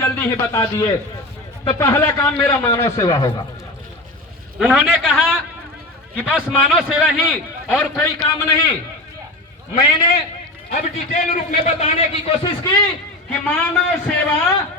जल्दी ही बता दिए। तो पहला काम मेरा मानव सेवा होगा। उन्होंने कहा कि बस मानव सेवा ही और कोई काम नहीं। मैंने अब डिटेल रूप में बताने की कोशिश की कि मानव सेवा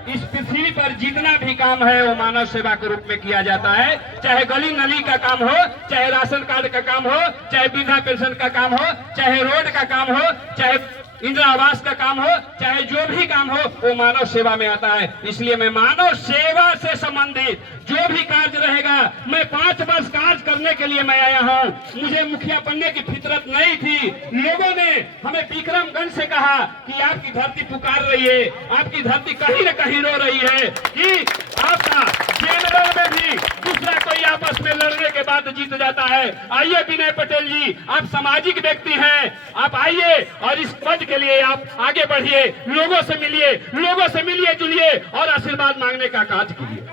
इस पृथ्वी पर जितना भी काम है वो मानव सेवा के रूप में किया जाता है। चाहे गली नली का काम हो, चाहे राशन कार्ड का काम हो, चाहे वृद्धा पेंशन का काम हो, चाहे रोड का काम हो, चाहे इंदिरा आवास का काम हो, चाहे जो भी काम हो, वो मानव सेवा में आता है। इसलिए मैं मानव सेवा से संबंधित जो भी कार्य रहेगा, मैं 5 वर्ष कार्य करने के लिए मैं आया हूँ। मुझे मुखिया बनने की फितरत नहीं थी। लोगों ने हमें विक्रमगंज से कहा कि आपकी धरती पुकार रही है, आपकी धरती कहीं न कहीं रो रही है कि आपका जनरल में भी दूसरा कोई आपस में लड़ने के बाद जीत जाता है। आइए विनय पटेल जी, आप सामाजिक व्यक्ति हैं, आप आइए और इस पद के लिए आप आगे बढ़िए, लोगों से मिलिए जुलिए और आशीर्वाद मांगने का कार्य कीजिए।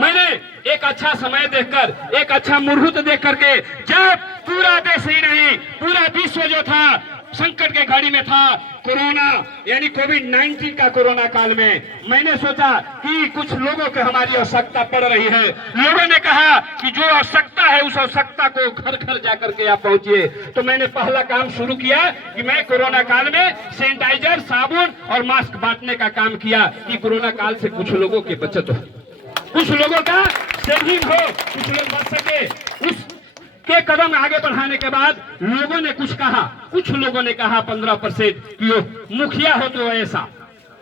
मैंने एक अच्छा समय देखकर, एक अच्छा मुहूर्त देख करके, जब पूरा देश ही नहीं पूरा विश्व जो था संकट के घड़ी में था, कोरोना यानी कोविड-19 का कोरोना काल में, मैंने सोचा कि कुछ लोगों को हमारी आवश्यकता पड़ रही है। लोगों ने कहा कि जो आवश्यकता है उस आवश्यकता को घर घर जाकर के आप पहुंचिए। तो मैंने पहला काम शुरू किया कि मैं कोरोना काल में सैनिटाइजर, साबुन और मास्क बांटने का काम किया कि कोरोना काल से कुछ लोगों की बचत हो, कुछ लोगों का सेविंग हो, कुछ लोग बच सके। उस के कदम आगे बढ़ाने के बाद लोगों ने कुछ कहा, कुछ लोगों ने कहा 15% कि मुखिया हो तो ऐसा।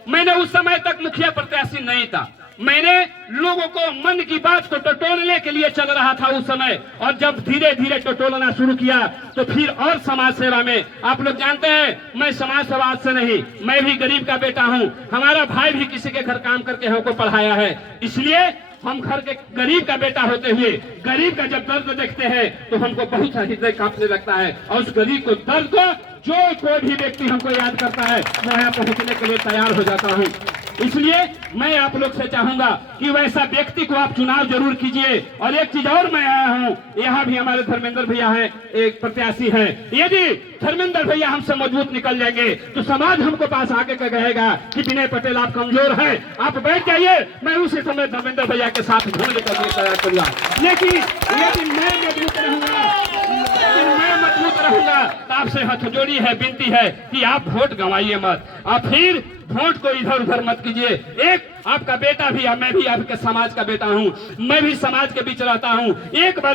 मैंने उस समय तक मुखिया प्रत्याशी नहीं था। मैंने लोगों को मन की बात को टटोलने के लिए चल रहा था उस समय, और जब धीरे धीरे टटोलना शुरू किया तो फिर और समाज सेवा में, आप लोग जानते हैं मैं समाज सेवा से नहीं, मैं भी गरीब का बेटा हूं। हमारा भाई भी किसी के घर काम करके हमको पढ़ाया है, इसलिए हम घर के गरीब का बेटा होते हुए गरीब का जब दर्द देखते हैं तो हमको बहुत हृदय कांपने लगता है, और उस गरीब को दर्द को जो कोई भी व्यक्ति हमको याद करता है मैं यहाँ पहुंचने के लिए तैयार हो जाता हूँ। इसलिए मैं आप लोग से चाहूंगा कि वैसा व्यक्ति को आप चुनाव जरूर कीजिए। और एक चीज और मैं आया हूँ, यहाँ भी हमारे धर्मेंद्र भैया हैं, एक प्रत्याशी हैं। यदि धर्मेंद्र भैया हमसे मजबूत निकल जाएंगे तो समाज हमको पास आके कहेगा कि विनय पटेल आप कमजोर हैं, आप बैठ जाइए, मैं उसी समय धर्मेंद्र भैया के साथ घूमने का तैयार करूंगा। लेकिन यदि मैं मजबूत रहूंगा तो आपसे हथजोड़ी है, विनती है कि आप वोट गंवाइए मत, आप फिर वोट को इधर उधर मत कीजिए। एक आपका बेटा भी है, मैं भी आपके समाज का बेटा हूं, मैं भी समाज के बीच रहता हूं। एक बार